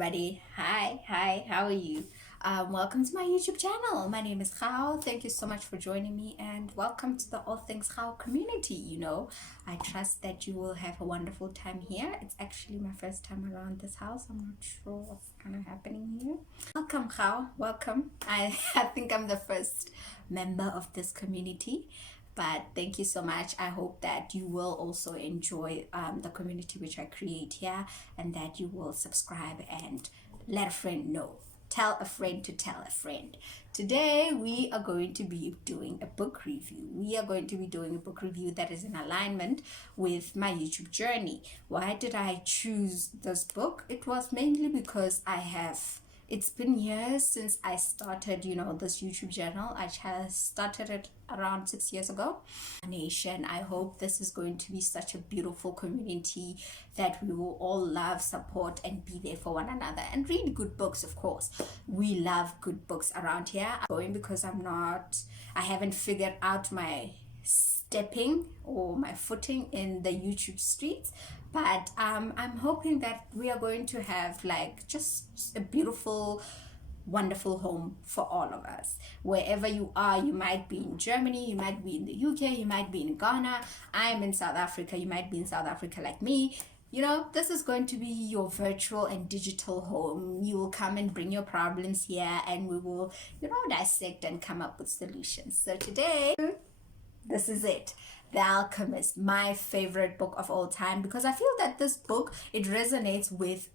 Everybody, hi, how are you? Welcome to my YouTube channel. My name is Khao. Thank you so much for joining me and welcome to the All Things Khao community. I trust that you will have a wonderful time here. It's actually my first time around this house. I'm not sure what's kind of happening here. Welcome, Khao. Welcome. I think I'm the first member of this community. But thank you so much. I hope that you will also enjoy the community which I create here, and that you will subscribe and let a friend know. Tell a friend to tell a friend. Today we are going to be doing a book review. We are going to be doing a book review that is in alignment with my YouTube journey. Why did I choose this book? It was mainly because it's been years since I started, this YouTube channel. I started it around 6 years ago. Nation, I hope this is going to be such a beautiful community that we will all love, support, and be there for one another. And read good books, of course. We love good books around here. I'm going because I haven't figured out my stepping or my footing in the YouTube streets, but I'm hoping that we are going to have just a beautiful, wonderful home for all of us. Wherever you are, you might be in Germany, you might be in the UK, you might be in Ghana. I'm in South Africa. You might be in South Africa like me. This is going to be your virtual and digital home. You will come and bring your problems here, and we will dissect and come up with solutions. So today, this is it. The Alchemist, my favorite book of all time, because I feel that this book, it resonates with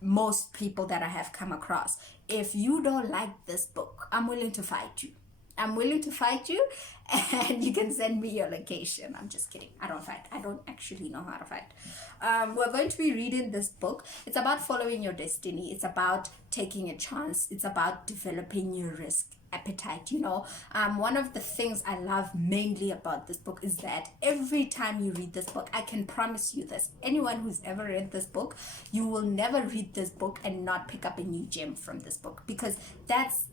most people that I have come across. If you don't like this book, I'm willing to fight you. I'm willing to fight you, and you can send me your location. I'm just kidding. I don't fight. I don't actually know how to fight. We're going to be reading this book. It's about following your destiny. It's about taking a chance. It's about developing your risk appetite. One of the things I love mainly about this book is that every time you read this book, I can promise you this, anyone who's ever read this book, you will never read this book and not pick up a new gem from this book, because that's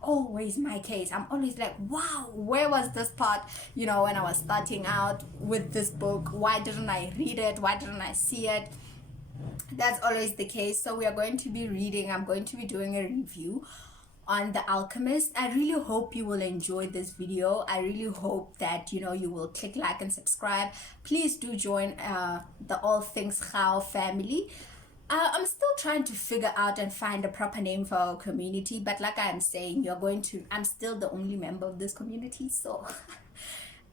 always my case. I'm always like, wow, where was this part when I was starting out with this book? Why didn't I read it? Why didn't I see it? That's always the case. So I'm going to be doing a review on The Alchemist. I really hope you will enjoy this video. I really hope that you will click like and subscribe. Please do join the All Things Khao family. I'm still trying to figure out and find a proper name for our community, but like I'm saying, I'm still the only member of this community, so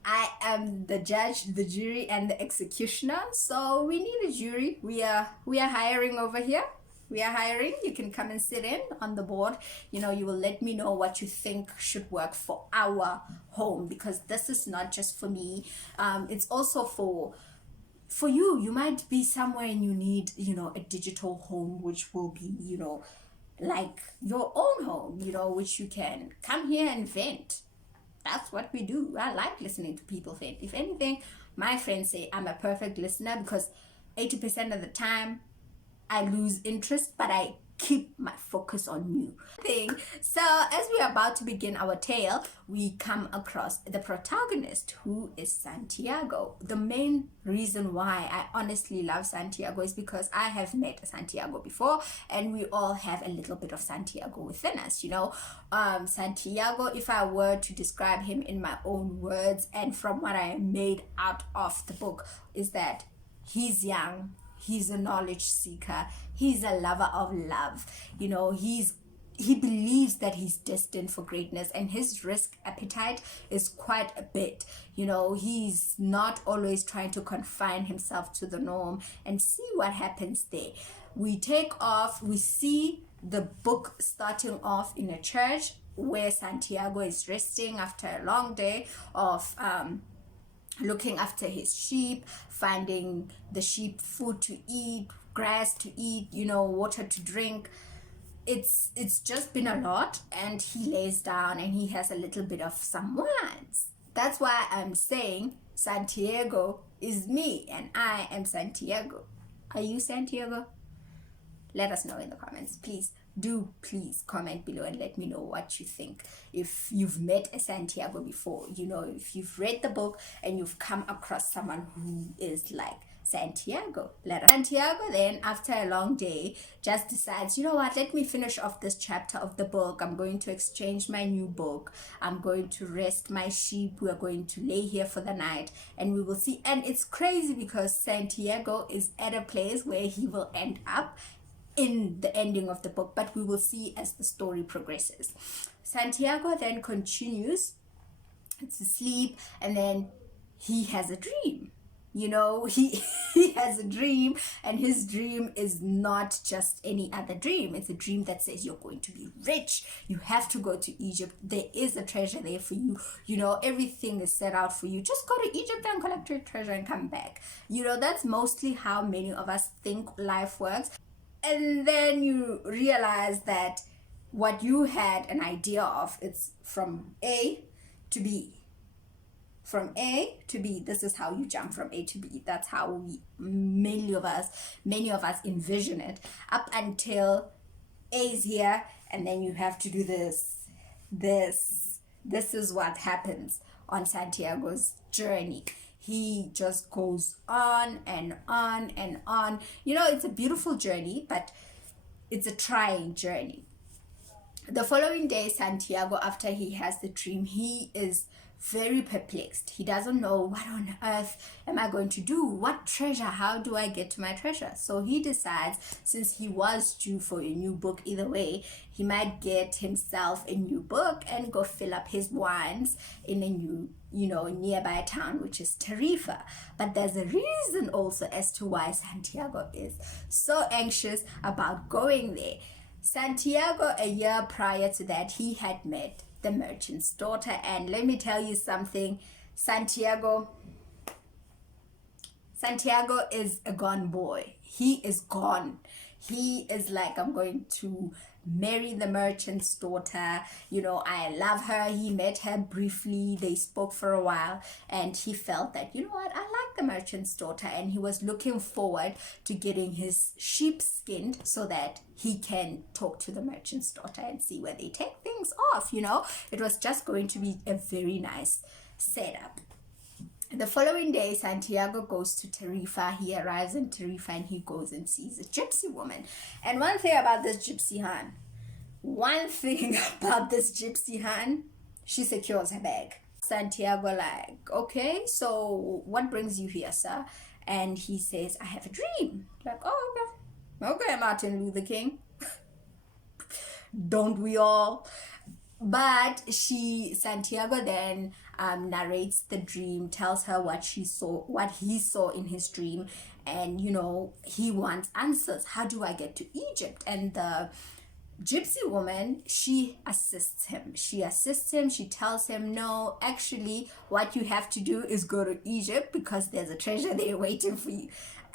I am the judge, the jury, and the executioner. So we need a jury. We are hiring over here. We are hiring. You can come and sit in on the board. You will let me know what you think should work for our home, because this is not just for me. It's also for you. You might be somewhere and you need, a digital home, which will be, like your own home, which you can come here and vent. That's what we do. I like listening to people vent. If anything, my friends say I'm a perfect listener, because 80% of the time I lose interest, but I keep my focus on you. So as we are about to begin our tale, we come across the protagonist, who is Santiago. The main reason why I honestly love Santiago is because I have met Santiago before, and we all have a little bit of Santiago within us. Santiago, if I were to describe him in my own words and from what I made out of the book, is that he's young. He's a knowledge seeker. He's a lover of love. He believes that he's destined for greatness, and his risk appetite is quite a bit. He's not always trying to confine himself to the norm and see what happens there. We take off. We see the book starting off in a church where Santiago is resting after a long day of looking after his sheep, finding the sheep food to eat, grass to eat, water to drink. It's just been a lot, and he lays down and he has a little bit of some wants. That's why I'm saying Santiago is me and I am Santiago. Are you Santiago? Let us know in the comments, please. Do please comment below and let me know what you think. If you've met a Santiago before, if you've read the book and you've come across someone who is like Santiago. Santiago then, after a long day, just decides, you know what, let me finish off this chapter of the book. I'm going to exchange my new book. I'm going to rest my sheep. We are going to lay here for the night and we will see. And it's crazy because Santiago is at a place where he will end up in the ending of the book, but we will see as the story progresses. Santiago then continues to sleep, and then he has a dream. He has a dream, and his dream is not just any other dream. It's a dream that says you're going to be rich. You have to go to Egypt. There is a treasure there for you. Everything is set out for you. Just go to Egypt and collect your treasure and come back. That's mostly how many of us think life works. And then you realize that what you had an idea of, it's from A to B. From A to B, this is how you jump from A to B. That's how many of us envision it, up until A is here, and then you have to do this. This is what happens on Santiago's journey. He just goes on and on and on. It's a beautiful journey, but it's a trying journey. The following day, Santiago, after he has the dream, he is very perplexed. He doesn't know, what on earth am I going to do? What treasure? How do I get to my treasure? So he decides, since he was due for a new book either way, he might get himself a new book and go fill up his wines in a new nearby town, which is Tarifa. But there's a reason also as to why Santiago is so anxious about going there. Santiago, a year prior to that, he had met the merchant's daughter, and let me tell you something, Santiago is a gone boy. He is gone. He is like, I'm going to marry the merchant's daughter. I love her. He met her briefly. They spoke for a while, and he felt that, I like the merchant's daughter, and he was looking forward to getting his sheep skinned so that he can talk to the merchant's daughter and see where they take things off. It was just going to be a very nice setup. The following day, Santiago goes to Tarifa. He arrives in Tarifa and he goes and sees a gypsy woman. And one thing about this gypsy Han, she secures her bag. Santiago like, okay, so what brings you here, sir? And he says, I have a dream. Like, oh, okay, Martin Luther King. Don't we all? But Santiago then narrates the dream, tells her what he saw in his dream, and he wants answers. How do I get to Egypt? And the gypsy woman, she assists him. She tells him, no, actually what you have to do is go to Egypt because there's a treasure there waiting for you.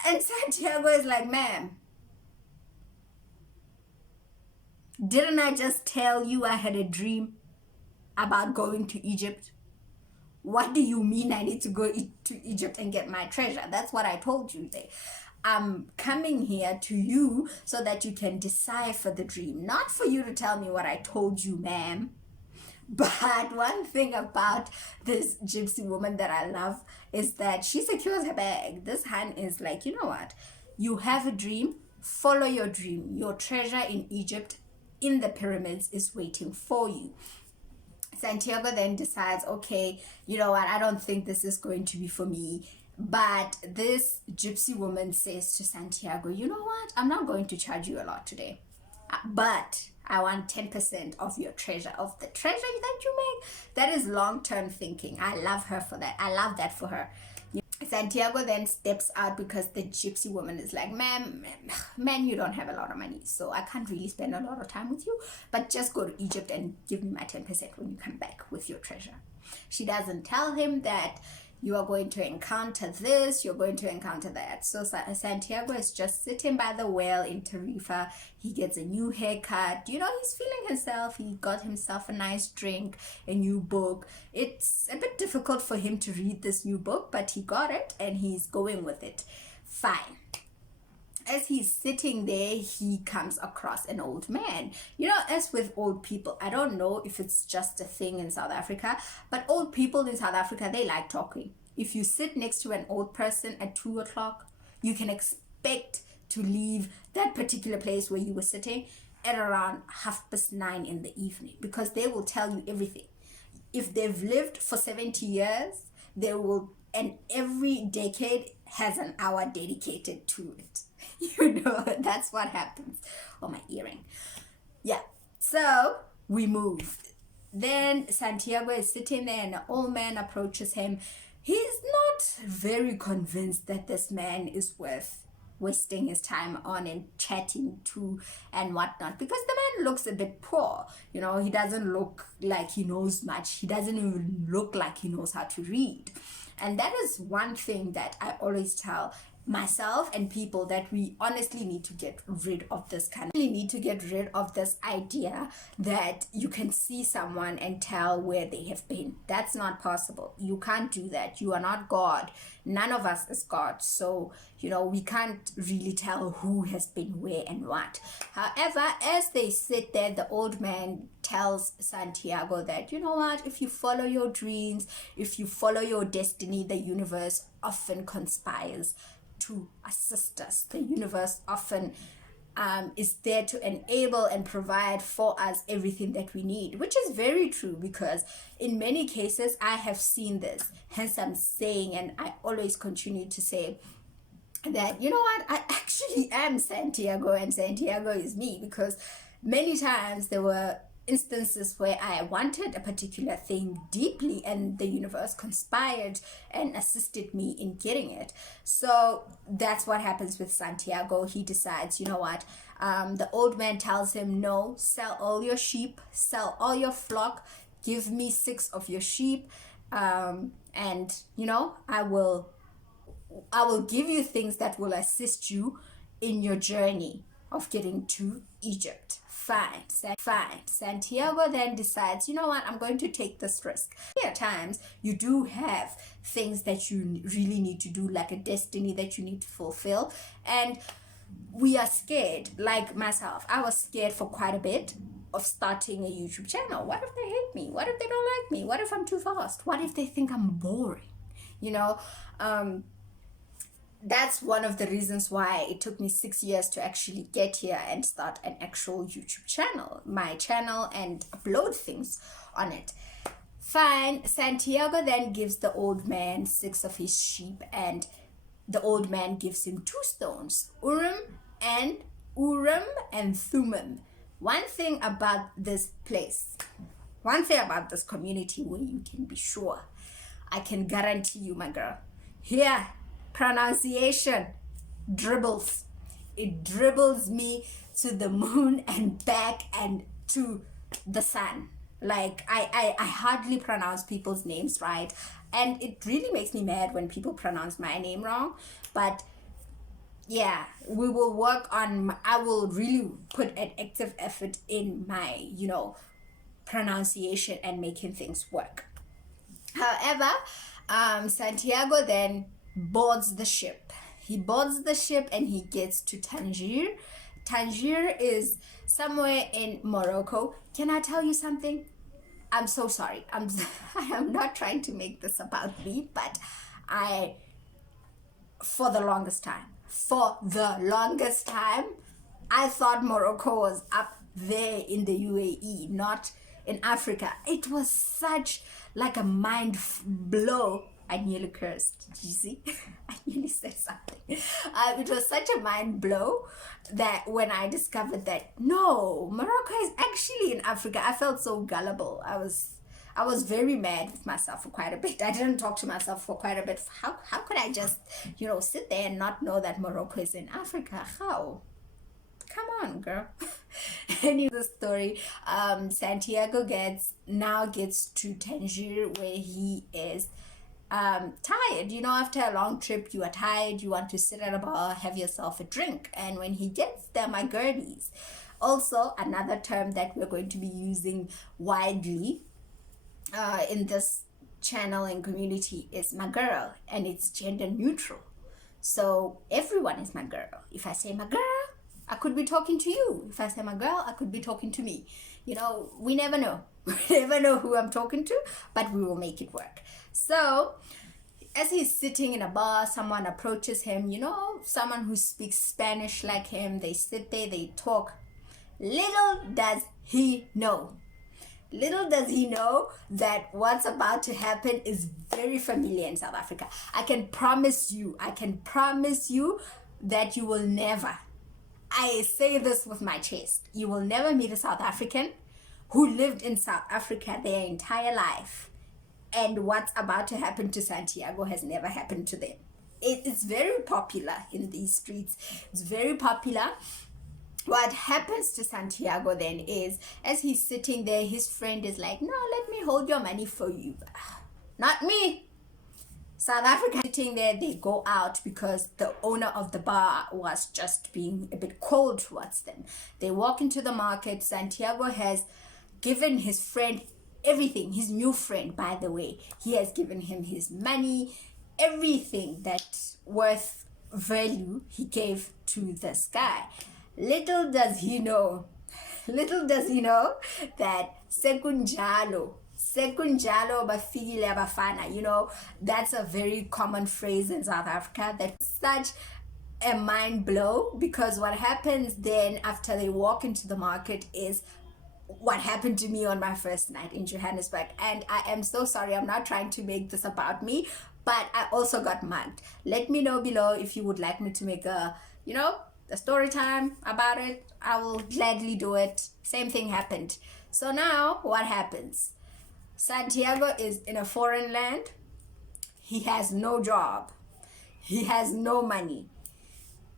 And Santiago is like, ma'am, didn't I just tell you I had a dream about going to Egypt? What do you mean I need to go to Egypt and get my treasure? That's what I told you there. I'm coming here to you so that you can decipher the dream, not for you to tell me what I told you, ma'am. But one thing about this gypsy woman that I love is that she secures her bag. This Han is like, you know what? You have a dream, follow your dream. Your treasure in Egypt, in the pyramids, is waiting for you. Santiago then decides, okay, you know what, I don't think this is going to be for me. But this gypsy woman says to Santiago, you know what, I'm not going to charge you a lot today, but I want 10% of your treasure, of the treasure that you make. That is long-term thinking. I love her for that. I love that for her. Santiago then steps out because the gypsy woman is like, man, you don't have a lot of money, so I can't really spend a lot of time with you, but just go to Egypt and give me my 10% when you come back with your treasure. She doesn't tell him that you are going to encounter this, you're going to encounter that. So Santiago is just sitting by the well in Tarifa. He gets a new haircut. He's feeling himself. He got himself a nice drink, a new book. It's a bit difficult for him to read this new book, but he got it and he's going with it. Fine. as he's sitting there, he comes across an old man. As with old people, I don't know if it's just a thing in South Africa, but old people in South Africa, they like talking. If you sit next to an old person at 2 o'clock, you can expect to leave that particular place where you were sitting at around 9:30 in the evening, because they will tell you everything. If they've lived for 70 years, they will, and every decade has an hour dedicated to it. That's what happens. Oh, my earring. Yeah. So we move. Then Santiago is sitting there and an old man approaches him. He's not very convinced that this man is worth wasting his time on and chatting to and whatnot, because the man looks a bit poor. He doesn't look like he knows much. He doesn't even look like he knows how to read. And that is one thing that I always tell myself and people, that we honestly need to get rid of this idea that you can see someone and tell where they have been. That's not possible. You can't do that. You are not God. None of us is God. So, we can't really tell who has been where and what. However, as they sit there, the old man tells Santiago that, if you follow your dreams, if you follow your destiny, the universe often conspires to assist us. The universe often is there to enable and provide for us everything that we need, which is very true, because in many cases I have seen this. Hence I'm saying, and I always continue to say, that I actually am Santiago and Santiago is me, because many times there were instances where I wanted a particular thing deeply and the universe conspired and assisted me in getting it. So that's what happens with Santiago. He decides, the old man tells him, no, sell all your sheep, sell all your flock, give me 6 of your sheep, and I will give you things that will assist you in your journey of getting to Egypt. Fine. Santiago then decides, I'm going to take this risk. At times, you do have things that you really need to do, like a destiny that you need to fulfill. And we are scared, like myself. I was scared for quite a bit of starting a YouTube channel. What if they hate me? What if they don't like me? What if I'm too fast? What if they think I'm boring? That's one of the reasons why it took me 6 years to actually get here and start an actual YouTube channel, my channel, and upload things on it. Fine. Santiago then gives the old man 6 of his sheep, and the old man gives him 2 stones, Urim and Thummim. One thing about this community where you can be sure, I can guarantee you, my girl, here, pronunciation dribbles. It dribbles me to the moon and back and to the sun. Like I hardly pronounce people's names right, and it really makes me mad when people pronounce my name wrong. But yeah, we will work on, I will really put an active effort in my pronunciation and making things work. However, Santiago then boards the ship. He boards the ship and he gets to Tangier. Tangier is somewhere in Morocco. Can I tell you something? I'm so sorry. I am not trying to make this about me, but for the longest time, I thought Morocco was up there in the UAE, not in Africa. It was such like a mind blow. I nearly cursed. Did you see? I nearly said something. It was such a mind blow that when I discovered that, no, Morocco is actually in Africa, I felt so gullible. I was very mad with myself for quite a bit. I didn't talk to myself for quite a bit. How could I just, sit there and not know that Morocco is in Africa? How? Come on, girl. Anyway, the story, Santiago gets to Tangier, where he is tired. After a long trip, you are tired, you want to sit at a bar, have yourself a drink. And when he gets there, my girlies, also another term that we're going to be using widely in this channel and community, is my girl, and it's gender neutral. So everyone is my girl. If I say my girl, I could be talking to you. If I say my girl, I could be talking to me. You know, we never know. We never know who I'm talking to, but we will make it work. So as he's sitting in a bar, someone approaches him, you know, someone who speaks Spanish like him. They sit there, they talk. Little does he know. Little does he know that what's about to happen is very familiar in South Africa. I can promise you that you will never, I say this with my chest, you will never meet a South African who lived in South Africa their entire life, and what's about to happen to Santiago has never happened to them. It's very popular in these streets. It's very popular. What happens to Santiago then is, as he's sitting there, his friend is like, no, let me hold your money for you. Not me. South Africa sitting there, they go out because the owner of the bar was just being a bit cold towards them. They walk into the market. Santiago has given his friend everything. His new friend, by the way, he has given him his money, everything that's worth value he gave to this guy. Little does he know that sekunjalo bafigile abafana, you know, that's a very common phrase in South Africa. That's such a mind blow, because what happens then after they walk into the market is what happened to me on my first night in Johannesburg. And I am so sorry, I'm not trying to make this about me, but I also got mugged. Let me know below if you would like me to make a story time about it. I will gladly do it. Same thing happened. So now what happens? Santiago is in a foreign land. He has no job. He has no money.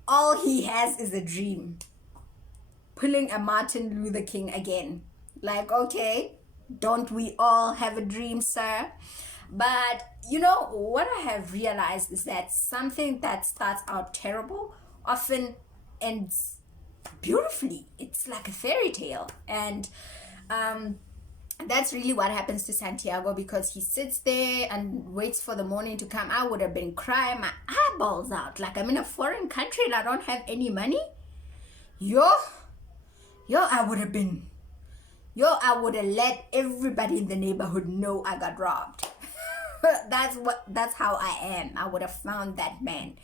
All he has is a dream. Pulling a Martin Luther King again. Like, okay, don't we all have a dream, sir? But you know, what I have realized is that something that starts out terrible often ends beautifully. It's like a fairy tale. And that's really what happens to Santiago, because he sits there and waits for the morning to come. I would have been crying my eyeballs out. Like, I'm in a foreign country and I don't have any money. I would have let everybody in the neighborhood know I got robbed. That's how I am. I would have found that man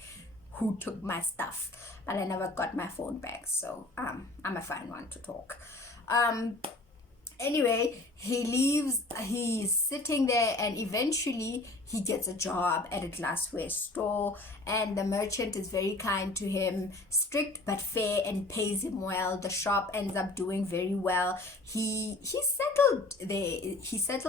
who took my stuff, but I never got my phone back. So I'm a fine one to talk. Anyway, he leaves. He's sitting there, and eventually he gets a job at a glassware store, and the merchant is very kind to him, strict but fair, and pays him well. The shop ends up doing very well. He settled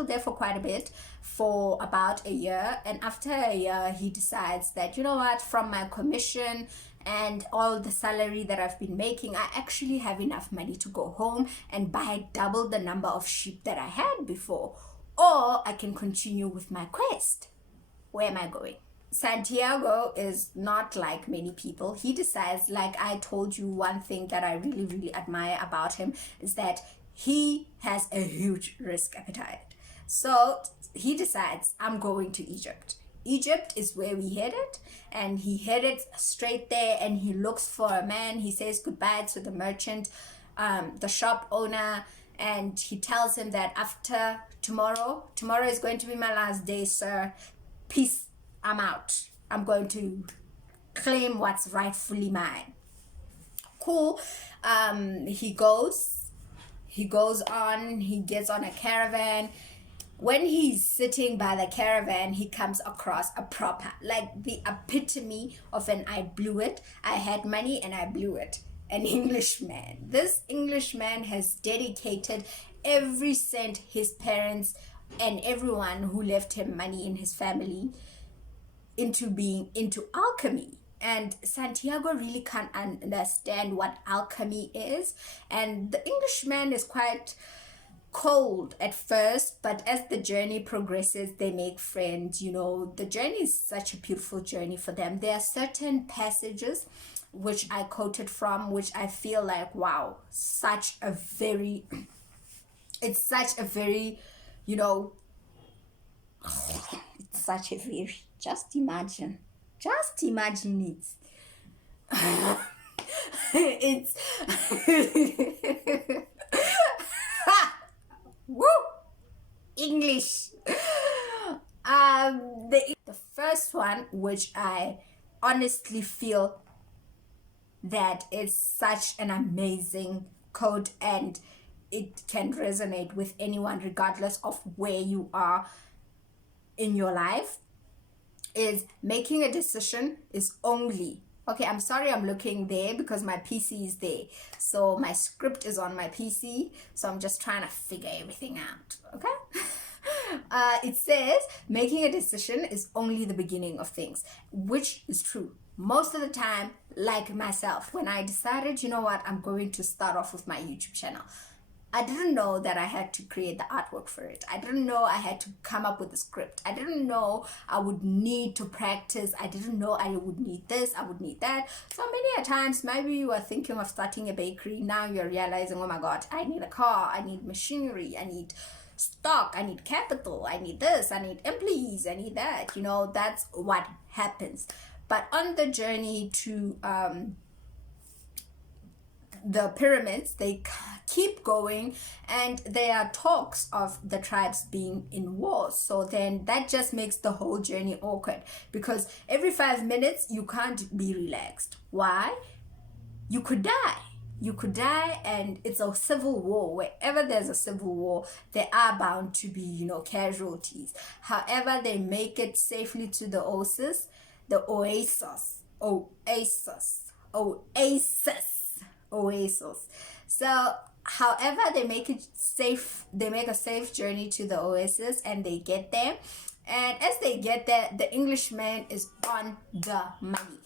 there for quite a bit, for about a year, and after a year he decides that, you know what, from my commission and all the salary that I've been making, I actually have enough money to go home and buy double the number of sheep that I had before. Or I can continue with my quest. Where am I going? Santiago is not like many people. He decides, like I told you, one thing that I really, really admire about him is that he has a huge risk appetite. So he decides, I'm going to Egypt. Egypt is where we headed, and he headed straight there, and he looks for a man. He says goodbye to the merchant, the shop owner, and he tells him that after tomorrow is going to be my last day, sir. Peace, I'm out. I'm going to claim what's rightfully mine. Cool. He goes on, he gets on a caravan. When he's sitting by the caravan, he comes across a proper, like the epitome of an I blew it. I had money and I blew it. An Englishman. This Englishman has dedicated every cent his parents and everyone who left him money in his family into being into alchemy. And Santiago really can't understand what alchemy is. And the Englishman is quite cold at first, but as the journey progresses, they make friends. You know, the journey is such a beautiful journey for them. There are certain passages which I quoted from, which I feel like, wow, it's such a very, it's such a very, just Just imagine it. It's woo, English. The first one, which I honestly feel that is such an amazing quote, and it can resonate with anyone regardless of where you are in your life, is making a decision is only, okay, I'm sorry, I'm looking there because my PC is there, so my script is on my PC, so I'm just trying to figure everything out. Okay. It says making a decision is only the beginning of things, which is true. Most of the time, like myself, when I decided, you know what, I'm going to start off with my YouTube channel, I didn't know that I had to create the artwork for it. I didn't know I had to come up with a script. I didn't know I would need to practice. I didn't know I would need this, I would need that. So many a times, maybe you are thinking of starting a bakery. Now you're realizing, oh my God, I need a car, I need machinery, I need stock, I need capital, I need this, I need employees, I need that. You know, that's what happens. But on the journey to the pyramids, they keep going, and there are talks of the tribes being in wars. So then that just makes the whole journey awkward, because every 5 minutes you can't be relaxed. Why? You could die. You could die, and it's a civil war. Wherever there's a civil war, there are bound to be, you know, casualties. However, they make it safely to the oasis. So however, they make it safe, they make a safe journey to the oasis, and they get there. And as they get there, the Englishman is on the money.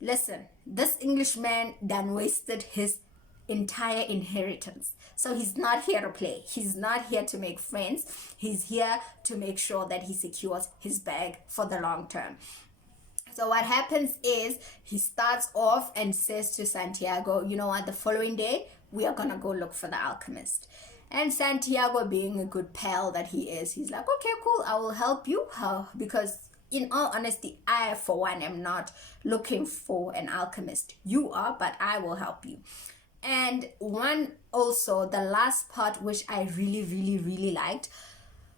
Listen, this Englishman done wasted his entire inheritance. So he's not here to play. He's not here to make friends. He's here to make sure that he secures his bag for the long term. So what happens is he starts off and says to Santiago, you know what, the following day, we are going to go look for the alchemist. And Santiago, being a good pal that he is, he's like, okay, cool, I will help you. Because in all honesty, I, for one, am not looking for an alchemist. You are, but I will help you. And one, also, the last part, which I really, really, really liked.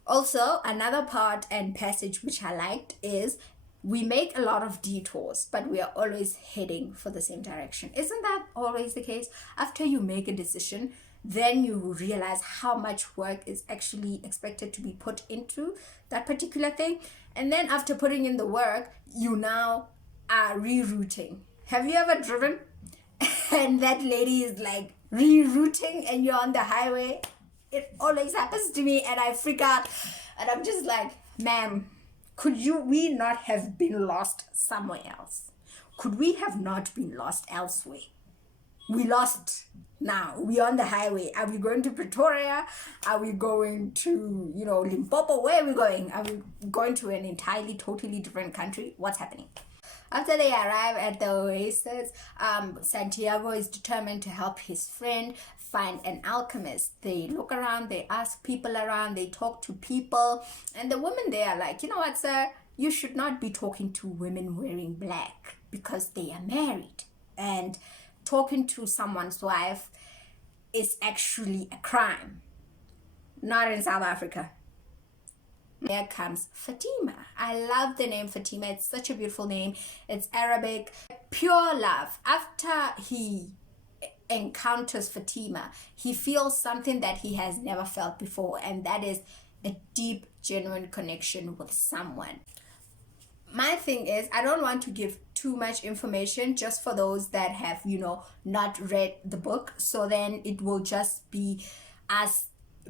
Also, another part and passage which I liked is, we make a lot of detours, but we are always heading for the same direction. Isn't that always the case? After you make a decision, then you realize how much work is actually expected to be put into that particular thing. And then after putting in the work, you now are rerouting. Have you ever driven? And that lady is like rerouting and you're on the highway? It always happens to me, and I freak out. And I'm just like, ma'am, could we not have been lost somewhere else? Could we have not been lost elsewhere? We lost now. We're on the highway. Are we going to Pretoria? Are we going to, you know, Limpopo? Where are we going? Are we going to an entirely, totally different country? What's happening? After they arrive at the oasis, Santiago is determined to help his friend find an alchemist. They look around, they ask people around, they talk to people, and the women there are like, you know what, sir, you should not be talking to women wearing black because they are married, and talking to someone's wife is actually a crime. Not in South Africa. There comes Fatima. I love the name Fatima. It's such a beautiful name. It's Arabic. Pure love. After he encounters Fatima, he feels something that he has never felt before, and that is a deep, genuine connection with someone. My thing is, I don't want to give too much information just for those that have, you know, not read the book. So then it will just be us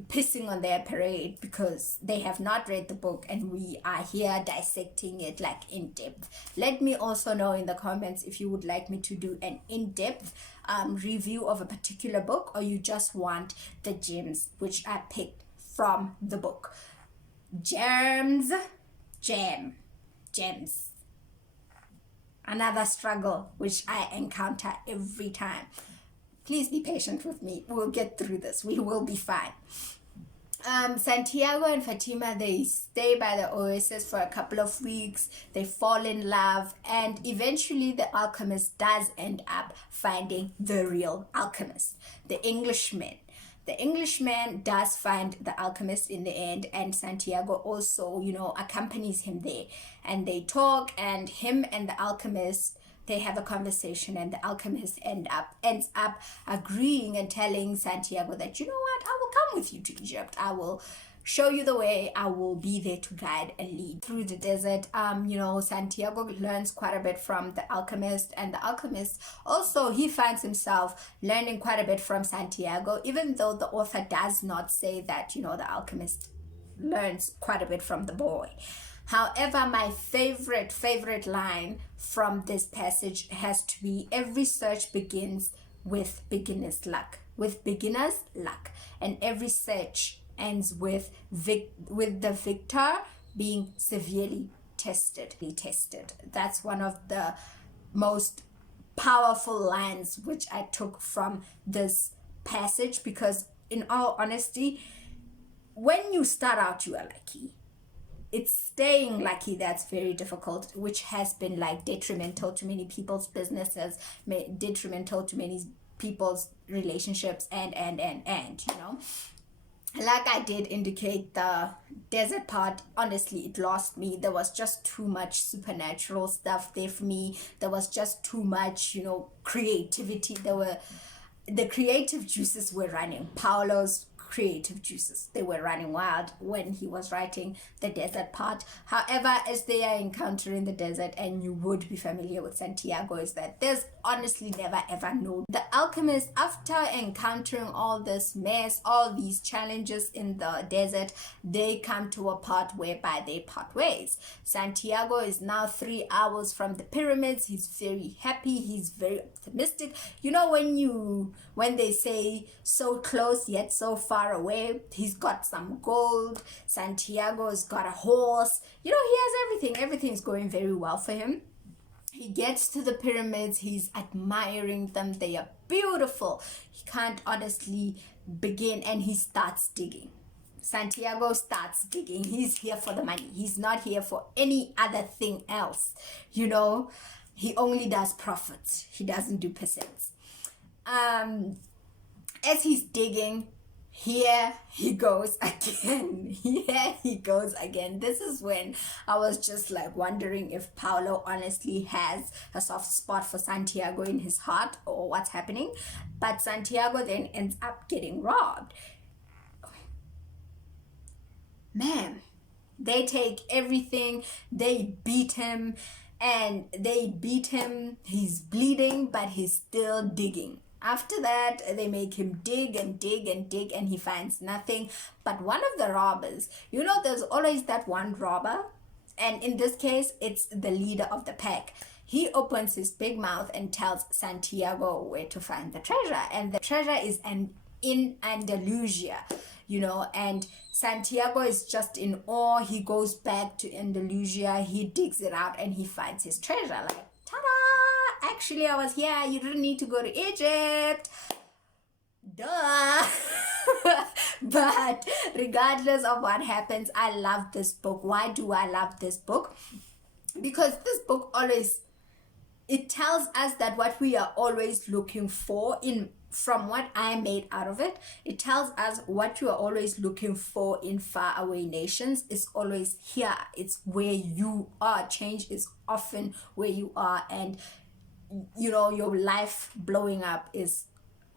pissing on their parade because they have not read the book, and we are here dissecting it like in depth. Let me also know in the comments if you would like me to do an in-depth review of a particular book, or you just want the gems which I picked from the book. Gems. Another struggle which I encounter every time. Please be patient with me. We'll get through this. We will be fine. Santiago and Fatima, they stay by the oasis for a couple of weeks. They fall in love, and eventually the alchemist does end up finding the real alchemist, the Englishman. The Englishman does find the alchemist in the end, and Santiago also, accompanies him there. And they talk, and him and the alchemist, they have a conversation, and the alchemist ends up agreeing and telling Santiago that, you know what, I will come with you to Egypt. I will show you the way. I will be there to guide and lead through the desert. Santiago learns quite a bit from the alchemist, and the alchemist also, he finds himself learning quite a bit from Santiago, even though the author does not say that, the alchemist learns quite a bit from the boy. However, my favorite line from this passage has to be, every search begins with beginner's luck. And every search ends with the victor being severely tested. That's one of the most powerful lines which I took from this passage, because in all honesty, when you start out, you are lucky. It's staying lucky that's very difficult, which has been like detrimental to many people's businesses, detrimental to many people's relationships, and like I did indicate, the desert part, honestly, it lost me. There was just too much supernatural stuff there for me. There was just too much, creativity. The creative juices were running. Paolo's creative juices, they were running wild when he was writing the desert part. However, as they are encountering the desert, and you would be familiar with Santiago, is that there's honestly never ever no. The alchemist, after encountering all this mess, all these challenges in the desert, they come to a part whereby they part ways. Santiago is now 3 hours from the pyramids. He's very happy, he's very optimistic. When they say so close yet so far away, he's got some gold. Santiago's got a horse. He has everything's going very well for him. He gets to the pyramids, he's admiring them, they are beautiful. He can't honestly begin, and he starts digging. Santiago starts digging. He's here for the money. He's not here for any other thing else. He only does profits. He doesn't do percents. As he's digging, here he goes again. This is when I was just like wondering if Paolo honestly has a soft spot for Santiago in his heart, or what's happening. But Santiago then ends up getting robbed. Man, they take everything. They beat him. He's bleeding, but he's still digging. After that, they make him dig and dig and dig, and he finds nothing. But one of the robbers, there's always that one robber, and in this case, it's the leader of the pack. He opens his big mouth and tells Santiago where to find the treasure, and the treasure is in Andalusia, and Santiago is just in awe. He goes back to Andalusia, he digs it out, and he finds his treasure. Like, ta-da! Actually, I was here. You didn't need to go to Egypt. Duh. But regardless of what happens, I love this book. Why do I love this book? Because this book it tells us that what we are always looking for from what I made out of it, it tells us what you are always looking for in faraway nations is always here. It's where you are. Change is often where you are, and your life blowing up is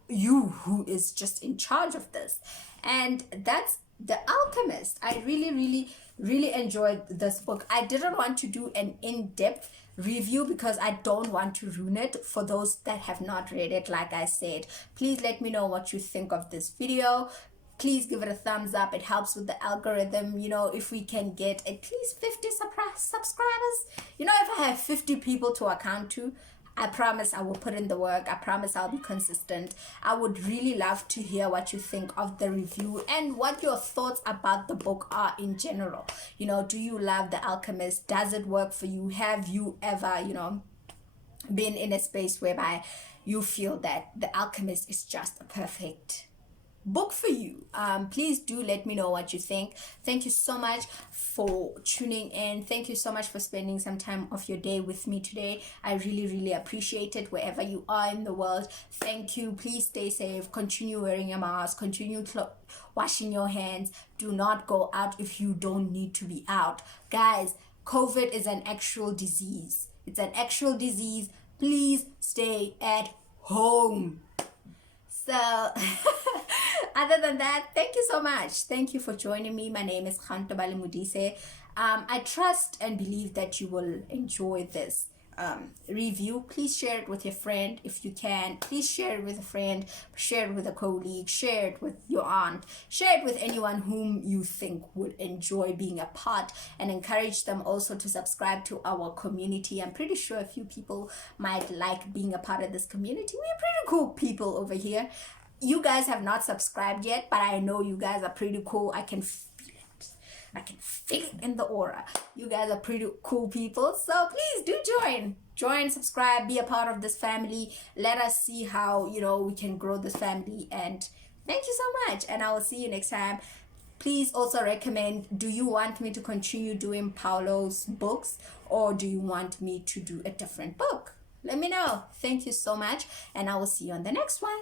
you who is just in charge of this. And that's The Alchemist. I really enjoyed this book. I didn't want to do an in-depth review because I don't want to ruin it for those that have not read it. Like I said, please let me know what you think of this video. Please give it a thumbs up. It helps with the algorithm. If we can get at least 50 subscribers, if I have 50 people to account to, I promise I will put in the work. I promise I'll be consistent. I would really love to hear what you think of the review and what your thoughts about the book are in general. Do you love The Alchemist? Does it work for you? Have you ever, been in a space whereby you feel that The Alchemist is just a perfect book for you. Please do let me know what you think. Thank you so much for tuning in. Thank you so much for spending some time of your day with me today. I really, really appreciate it wherever you are in the world. Thank you. Please stay safe. Continue wearing a mask. Continue washing your hands. Do not go out if you don't need to be out. Guys, COVID is an actual disease. It's an actual disease. Please stay at home. So, other than that, thank you so much. Thank you for joining me. My name is Khantobale Modise. I trust and believe that you will enjoy this review. Please share it with your friend if you can. Please share it with a friend, share it with a colleague, share it with your aunt, share it with anyone whom you think would enjoy being a part, and encourage them also to subscribe to our community. I'm pretty sure a few people might like being a part of this community. We're pretty cool people over here. You guys have not subscribed yet, but I know you guys are pretty cool. I can feel it in the aura. You guys are pretty cool people. So please do join, subscribe, be a part of this family. Let us see how, we can grow this family. And thank you so much. And I will see you next time. Please also recommend, do you want me to continue doing Paulo's books, or do you want me to do a different book? Let me know. Thank you so much. And I will see you on the next one.